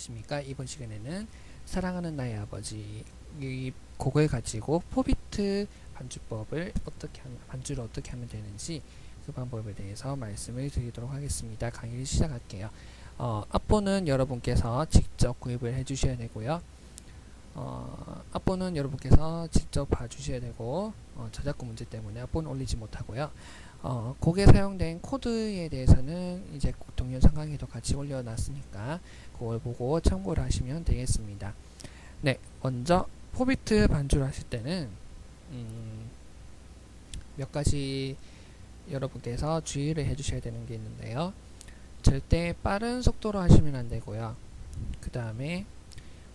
안녕하십니까. 이번 시간에는 사랑하는 나의 아버지 이 곡을 가지고 4비트 반주법을 반주를 어떻게 하면 되는지 그 방법에 대해서 말씀을 드리도록 하겠습니다. 강의를 시작할게요. 악보는 여러분께서 직접 구입을 해 주셔야 되고요. 악보는 여러분께서 직접 봐주셔야 되고, 저작권 문제 때문에 악보는 올리지 못하고요. 곡에 사용된 코드에 대해서는 이제 동영상 강의도 같이 올려놨으니까 그걸 보고 참고를 하시면 되겠습니다. 네, 먼저 4비트 반주를 하실 때는 몇 가지 여러분께서 주의를 해주셔야 되는 게 있는데요. 절대 빠른 속도로 하시면 안 되고요. 그 다음에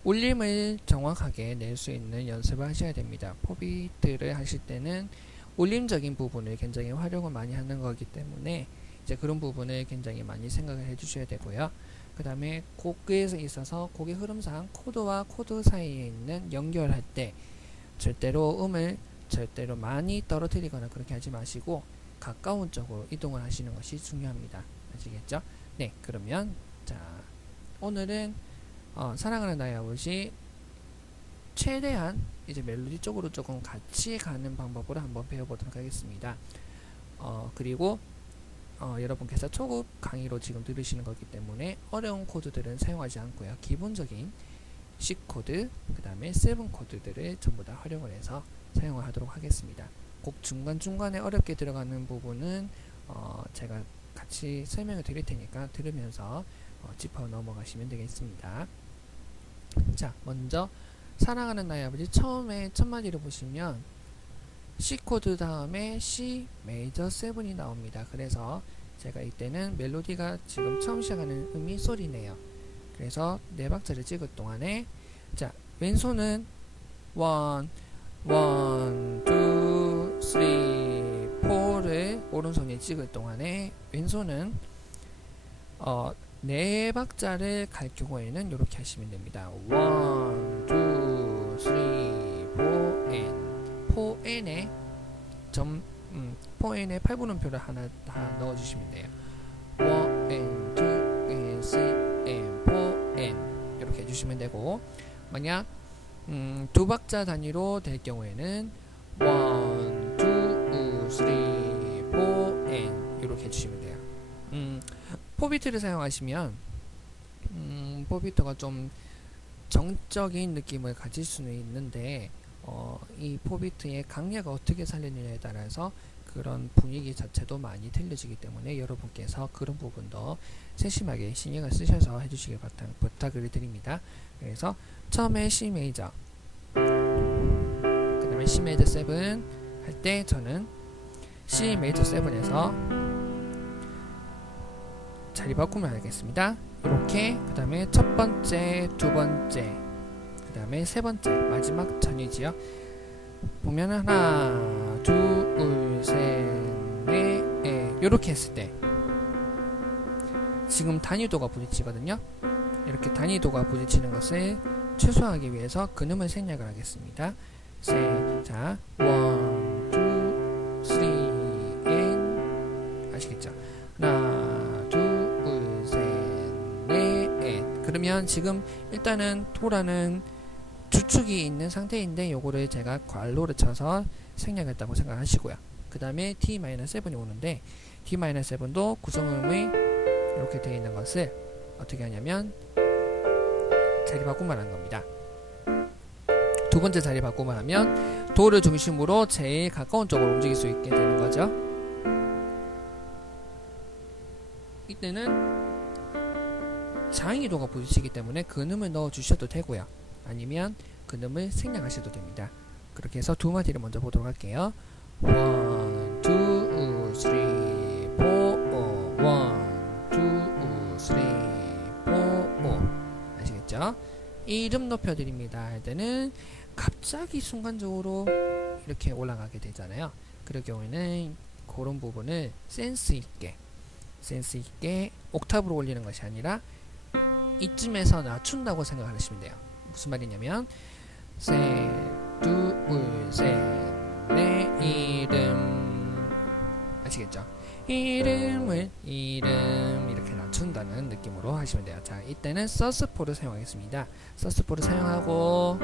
울림을 정확하게 낼 수 있는 연습을 하셔야 됩니다. 4비트를 하실 때는 울림적인 부분을 굉장히 활용을 많이 하는 거기 때문에 이제 그런 부분을 굉장히 많이 생각을 해 주셔야 되고요. 그 다음에 곡에 있어서 곡의 흐름상 코드와 코드 사이에 있는 연결할 때 절대로 음을 절대로 많이 떨어뜨리거나 그렇게 하지 마시고 가까운 쪽으로 이동을 하시는 것이 중요합니다. 아시겠죠? 네, 그러면 자 오늘은 사랑하는 나의 아버지 최대한 이제 멜로디 쪽으로 조금 같이 가는 방법으로 한번 배워보도록 하겠습니다. 그리고 여러분께서 초급 강의로 지금 들으시는 거기 때문에 어려운 코드들은 사용하지 않고요. 기본적인 C 코드, 그 다음에 7 코드들을 전부 다 활용을 해서 사용을 하도록 하겠습니다. 곡 중간중간에 어렵게 들어가는 부분은 제가 같이 설명을 드릴 테니까 들으면서 짚어 넘어가시면 되겠습니다. 자, 먼저 사랑하는 나의 아버지 처음에 첫 마디를 보시면 C 코드 다음에 C 메이저 7이 나옵니다. 그래서 제가 이때는 멜로디가 지금 처음 시작하는 음이 소리네요. 그래서 네 박자를 찍을 동안에 자 왼손은 1, 2, 3, 4를 오른손에 찍을 동안에 왼손은 네 박자를 갈 경우에는 이렇게 하시면 됩니다. 1, 2, 3, 4, N 4N에 4N에 8분음표를 하나 다 넣어주시면 돼요. 1, 2, 3, N, 4N 이렇게 해주시면 되고, 만약 두 박자 단위로 될 경우에는 1, 2, 3, 4N 이렇게 해주시면 돼요. 4비트를 사용하시면 4비트가 좀 정적인 느낌을 가질 수는 있는데 이 4비트의 강약을 어떻게 살리느냐에 따라서 그런 분위기 자체도 많이 틀려지기 때문에 여러분께서 그런 부분도 세심하게 신경을 쓰셔서 해주시길 부탁을 드립니다. 그래서 처음에 C 메이저, 그 다음에 C 메이저 7 할 때 저는 C 메이저 7에서 자리 바꾸면 하겠습니다. 이렇게 그 다음에 첫 번째, 두 번째, 그 다음에 세 번째 마지막 전이지요. 보면 하나, 둘, 셋, 넷, 이렇게 했을 때 지금 단위도가 부딪히거든요. 이렇게 단위도가 부딪히는 것을 최소화하기 위해서 근음을 생략을 하겠습니다. 자, 1, 2, 3, N 아시겠죠? 하나, 둘, 셋, 넷. 그러면 지금 일단은 도라는 주축이 있는 상태인데 요거를 제가 괄호를 쳐서 생략했다고 생각하시고요. 그 다음에 D-7이 오는데 D-7도 구성음이 이렇게 되어 있는 것을 어떻게 하냐면 자리 바꾸만 한 겁니다. 두 번째 자리 바꾸만 하면 도를 중심으로 제일 가까운 쪽으로 움직일 수 있게 되는 거죠. 이때는 장이도가 부딪히기 때문에 근음을 넣어 주셔도 되고요. 아니면 근음을 생략하셔도 됩니다. 그렇게 해서 두 마디를 먼저 보도록 할게요. 1, 2, 3, 4, 1, 2, 3, 4, 5 아시겠죠? 이름 높여드립니다 할 때는 갑자기 순간적으로 이렇게 올라가게 되잖아요. 그럴 경우에는 그런 부분을 센스 있게 옥탑으로 올리는 것이 아니라 이쯤에서 낮춘다고 생각하시면 돼요. 무슨 말이냐면 셋, 둘, 셋, 넷, 이름 아시겠죠? 이름 이렇게 낮춘다는 느낌으로 하시면 돼요. 자, 이때는 서스포를 사용하겠습니다. 서스포를 사용하고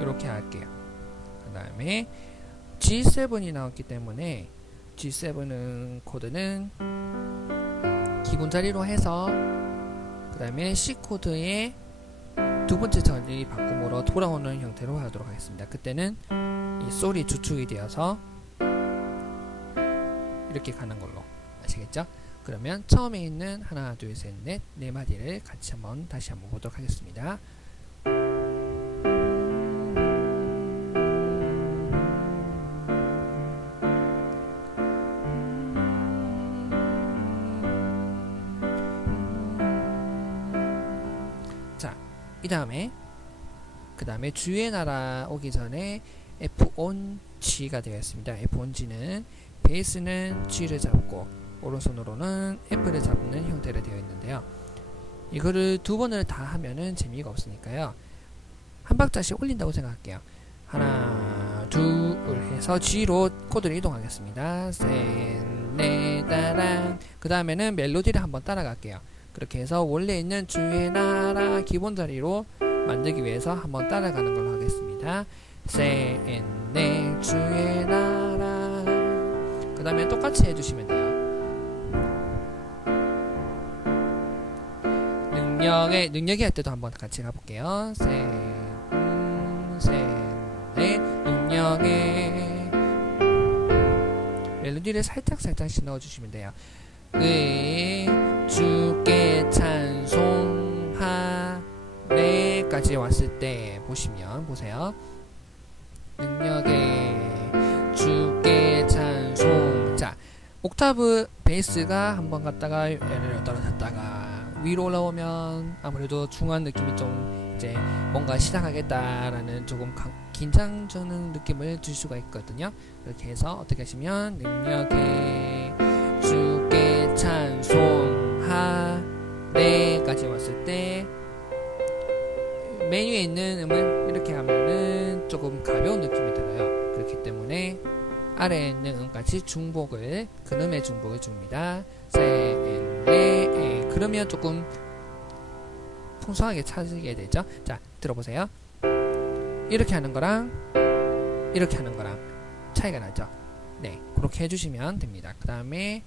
이렇게 할게요. 그 다음에 G7이 나왔기 때문에 G7은 코드는 기본 자리로 해서 그 다음에 C 코드의 두 번째 자리 바꿈으로 돌아오는 형태로 하도록 하겠습니다. 그때는 이 솔이 주축이 되어서 이렇게 가는 걸로 아시겠죠? 그러면 처음에 있는 하나, 둘, 셋, 넷, 네 마디를 같이 다시 한번 보도록 하겠습니다. 자, 그 다음에 주의 나라 오기 전에 F1 G가 되어 있습니다. F1 G는 베이스는 G를 잡고 오른손으로는 F를 잡는 형태로 되어 있는데요. 이거를 두 번을 다 하면은 재미가 없으니까요. 한 박자씩 올린다고 생각할게요. 하나, 둘 해서 G로 코드를 이동하겠습니다. 셋, 넷, 따랑. 그 다음에는 멜로디를 한번 따라갈게요. 그렇게 해서 원래 있는 주의 나라 기본 자리로 만들기 위해서 한번 따라가는 걸로 하겠습니다. 셋, 넷, 주의 나라. 그 다음에 똑같이 해주시면 돼요. 능력이 할 때도 한번 같이 가볼게요. 셋, 넷, 능력에 멜로디를 살짝씩 넣어주시면 돼요. 주께 찬송하래까지 왔을 때 보세요. 능력에 주께 찬송. 자, 옥타브 베이스가 한번 갔다가 얘를 떨어졌다가 위로 올라오면 아무래도 중한 느낌이 좀 이제 뭔가 시작하겠다라는 조금 긴장 주는 느낌을 줄 수가 있거든요. 이렇게 해서 어떻게 하시면 능력에 주께 찬송하래까지 왔을 때 메뉴에 있는 음을 이렇게 하면은 조금 가벼운 느낌이 들어요. 그렇기 때문에 아래에 있는 음까지 근음의 중복을 줍니다. 그러면 조금 풍성하게 찾게 되죠. 자, 들어보세요. 이렇게 하는 거랑 이렇게 하는 거랑 차이가 나죠. 네, 그렇게 해주시면 됩니다. 그 다음에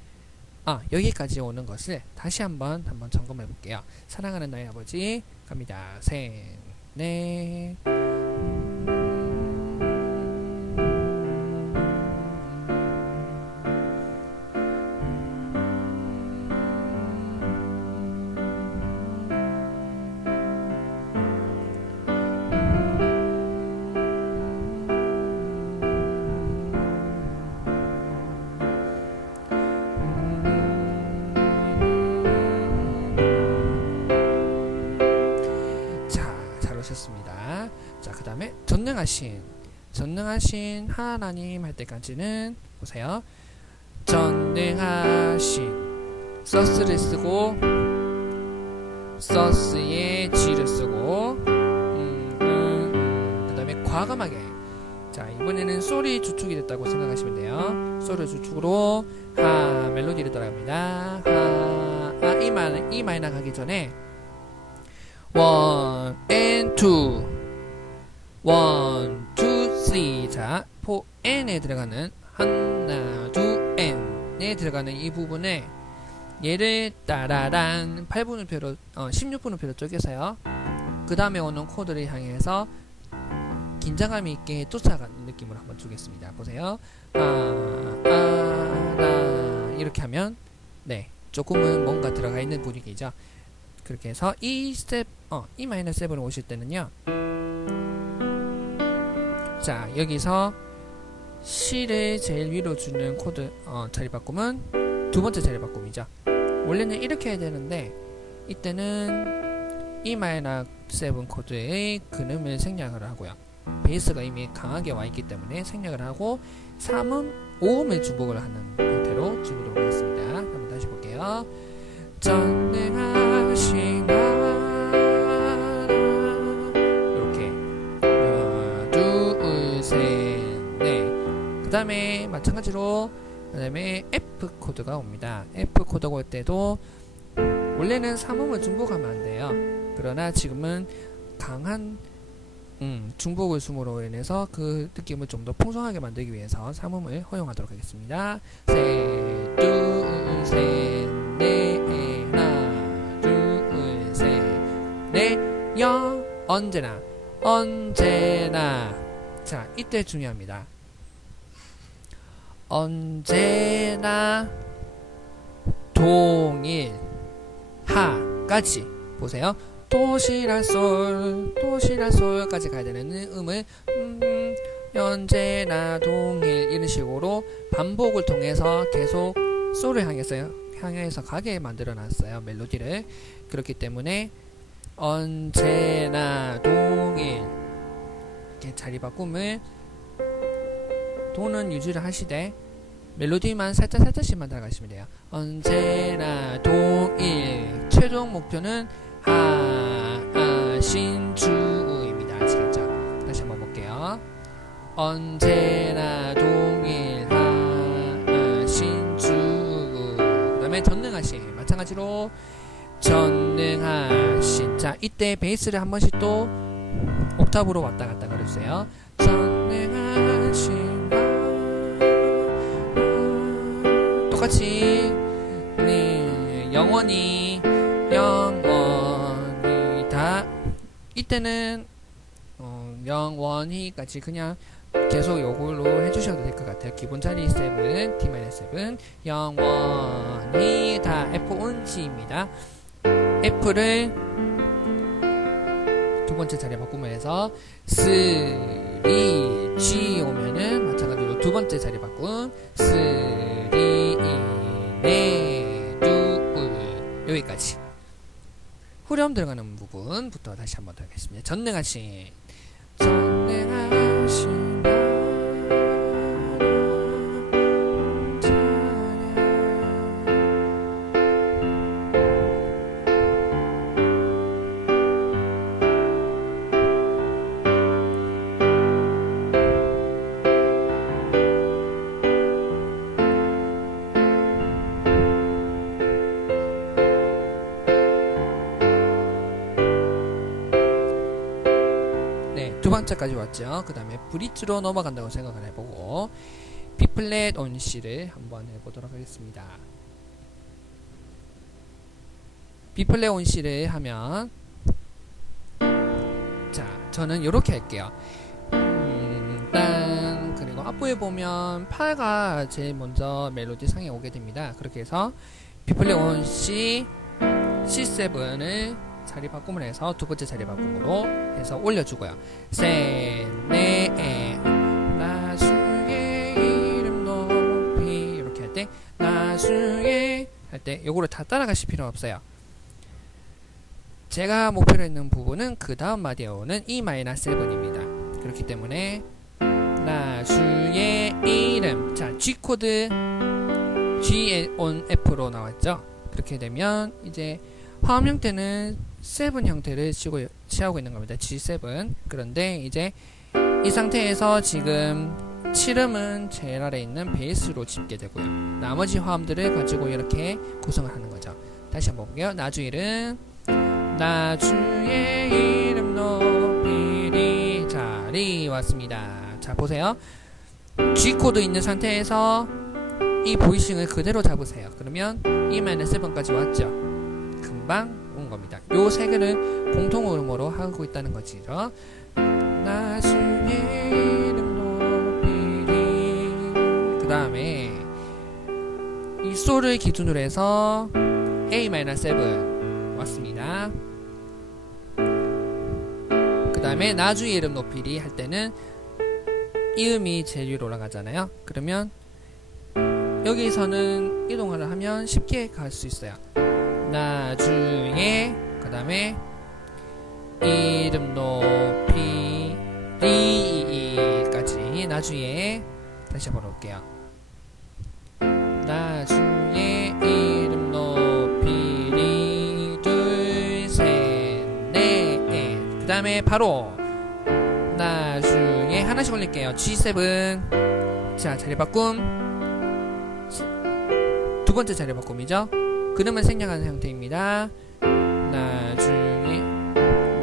여기까지 오는 것을 다시 한번 점검해 볼게요. 사랑하는 나의 아버지 갑니다. 셋, 넷. 습니다. 자, 그 다음에 전능하신 하나님 할 때까지는 보세요. 전능하신 서스를 쓰고 서스에 G를 쓰고 그 다음에 과감하게. 자, 이번에는 솔이 주축이 됐다고 생각하시면 돼요. 솔을 주축으로 멜로디를 따라갑니다. E 마이너 가기 전에 1 and 2 1, 2, 3. 자, 4N에 들어가는 하나, 2N에 들어가는 이 부분에 얘를 따라란 8분음표로 16분음표로 쪼개서요. 그 다음에 오는 코드를 향해서 긴장감 있게 쫓아가는 느낌으로 한번 주겠습니다. 보세요. 이렇게 하면 네, 조금은 뭔가 들어가 있는 분위기죠. 그렇게 해서 E-7을 오실 때는요. 자, 여기서 C를 제일 위로 주는 코드 자리 바꿈은 두 번째 자리 바꿈이죠. 원래는 이렇게 해야 되는데 이때는 E-7 코드의 근음을 생략을 하고요. 베이스가 이미 강하게 와 있기 때문에 생략을 하고 3음, 5음을 중복을 하는 형태로 주도록 하겠습니다. 한번 다시 볼게요. 전능하신 하나. 이렇게 하나, 둘, 셋, 넷. 그 다음에 마찬가지로 그 다음에 F 코드가 옵니다. F 코드가 올 때도 원래는 삼음을 중복하면 안 돼요. 그러나 지금은 강한 중복을 숨으로 인해서 그 느낌을 좀 더 풍성하게 만들기 위해서 삼음을 허용하도록 하겠습니다. 셋, 둘, 셋, 넷, 하나, 둘, 셋, 넷, 언제나, 언제나. 자, 이때 중요합니다. 언제나 동일 하까지 보세요. 도시라 솔까지 가야 되는 음을 언제나 동일 이런 식으로 반복을 통해서 계속 솔을 향해서 가게 만들어 놨어요. 멜로디를. 그렇기 때문에 언제나 동일 이렇게 자리 바꿈을 도는 유지를 하시되 멜로디만 살짝씩만 따라가시면 돼요. 언제나 동일. 최종 목표는 신주입니다. 아시겠죠? 다시 한번 볼게요. 언제나 동일 신주. 그 다음에 전능하신. 마찬가지로 전능하신. 자, 이때 베이스를 한 번씩 또 옥타브로 왔다 갔다 걸어주세요. 전능하신. 똑같이 영원히 다 이때는 영원히까지 그냥 계속 요걸로 해주셔도 될 것 같아요. 기본 자리 7, D-7 영원히 다 F 온지입니다. F를 두 번째 자리 바꾸면 해서 3, G 오면은 마찬가지로 두 번째 자리 바꾼 3, 2, 4, 2 여기까지. 후렴 들어가는 부분부터 다시 한번 더 하겠습니다. 전능하신 두 번째까지 왔죠. 그 다음에 브릿지로 넘어간다고 생각을 해보고 B 플랫 온 C를 한번 해보도록 하겠습니다. B 플랫 온 C를 하면 자, 저는 이렇게 할게요. 일단 그리고 앞부에 보면 파가 제일 먼저 멜로디 상에 오게 됩니다. 그렇게 해서 B 플랫 온 C, C7을 자리 바꿈을 해서 두 번째 자리 바꿈으로 해서 올려주고요. 셋, 넷, 나중에 이름 높이 이렇게 할 때 나중에 할 때 요거를 다 따라가실 필요 없어요. 제가 목표로 했는 부분은 그 다음 마디에 오는 E-7입니다. 그렇기 때문에 나중에 이름. 자, G 코드 G on F로 나왔죠. 그렇게 되면 이제 화음 형태는 7 형태를 취하고 있는 겁니다. G7. 그런데 이제 이 상태에서 지금 7음은 제일 아래에 있는 베이스로 짚게 되고요. 나머지 화음들을 가지고 이렇게 구성을 하는 거죠. 다시 한번 볼게요. 나주일은 나주의 이름 높이리. 자리 왔습니다. 자, 보세요. G 코드 있는 상태에서 이 보이싱을 그대로 잡으세요. 그러면 E-7까지 왔죠. 금방 온 겁니다. 요 세 개를 공통음으로 하고 있다는 거지요. 나중에 이름 높이리. 그 다음에 이 솔을 기준으로 해서 A-7 왔습니다. 그 다음에 나중에 이름 높이리 할 때는 이 음이 제일 위로 올라가잖아요. 그러면 여기서는 이동을 하면 쉽게 갈 수 있어요. 나중에 그 다음에 이름 높이 리까지 나중에 다시 한번 볼게요. 나중에 이름 높이 리 둘 셋 넷 그 다음에 바로 나중에 하나씩 올릴게요. G7. 자, 자리 바꿈 두 번째 자리 바꿈이죠. 그음을 생략하는 형태입니다.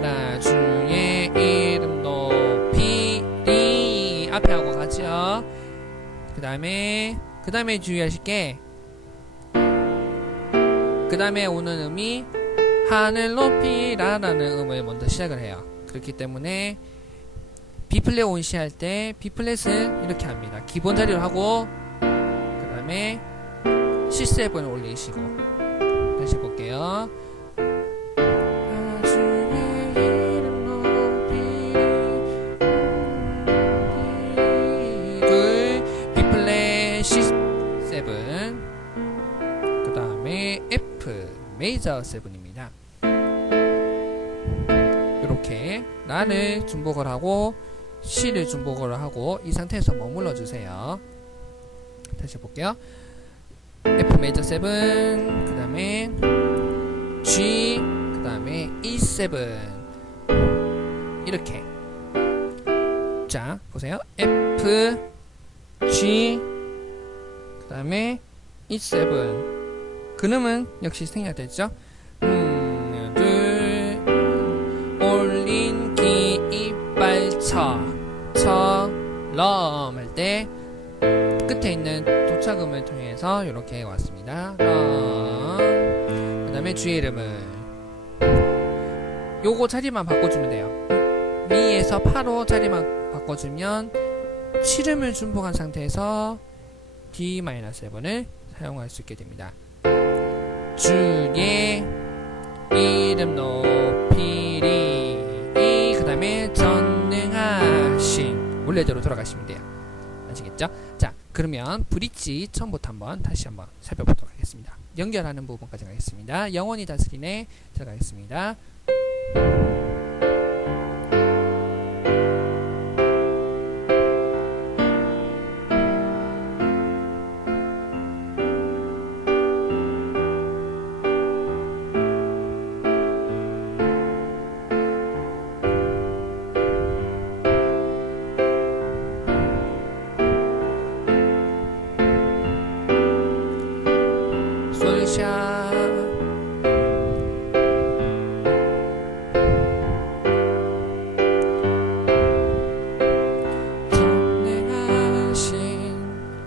나중에 이름 높이 리 앞에 하고 가죠. 그 다음에 주의하실 게 그 다음에 오는 음이 하늘 높이라 라는 음을 먼저 시작을 해요. 그렇기 때문에 B플랫 온시 할 때 B플랫은 이렇게 합니다. 기본 자리로 하고 그 다음에 C7을 올리시고 다시 볼게요. B플랫 C7 그 다음에 F 메이저 7입니다. 이렇게 라를 중복을 하고 C를 중복을 하고 이 상태에서 머물러 주세요. 다시 볼게요. F 메이저 7 그 다음에 G 그 다음에 E7 이렇게. 자 보세요. F G 그 다음에 E7 근음은 역시 생략됐죠. 둘 올린 기 이빨 처럼 할 때 끝에 있는 도착음을 통해서 이렇게 왔습니다. 그 다음에 주의 이름을 요거 자리만 바꿔주면 돼요. 미에서 파로 자리만 바꿔주면 7음을 중복한 상태에서 D-7을 사용할 수 있게 됩니다. 주의 이름 높이리 그 다음에 전능하신 원래대로 돌아가시면 돼요. 아시겠죠? 자 그러면 브릿지 처음부터 다시 한번 살펴보도록 하겠습니다. 연결하는 부분까지 가겠습니다. 영원히 다스리네 들어가겠습니다.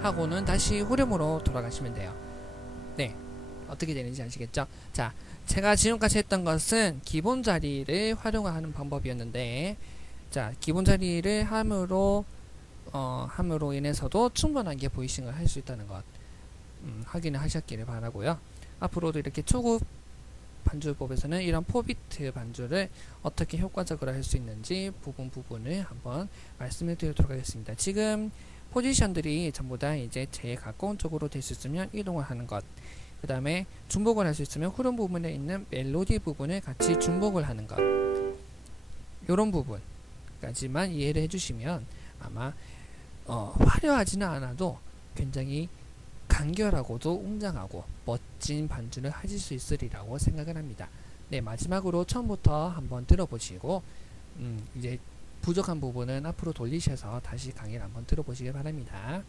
하고는 다시 후렴으로 돌아가시면 돼요. 네, 어떻게 되는지 아시겠죠? 자, 제가 지금까지 했던 것은 기본 자리를 활용하는 방법이었는데, 자, 기본 자리를 함으로 인해서도 충분하게 보이싱을 할 수 있다는 것 확인을 하셨기를 바라고요. 앞으로도 이렇게 초급 반주법에서는 이런 4비트 반주를 어떻게 효과적으로 할 수 있는지 부분을 한번 말씀을 드리도록 하겠습니다. 지금 포지션들이 전부 다 이제 제일 가까운 쪽으로 될 수 있으면 이동을 하는 것, 그 다음에 중복을 할 수 있으면 후렴 부분에 있는 멜로디 부분을 같이 중복을 하는 것, 요런 부분까지만 이해를 해주시면 아마 화려하지는 않아도 굉장히 간결하고도 웅장하고 멋진 반주를 하실 수 있으리라고 생각을 합니다. 네, 마지막으로 처음부터 한번 들어보시고 이제 부족한 부분은 앞으로 돌리셔서 다시 강의를 한번 들어보시길 바랍니다.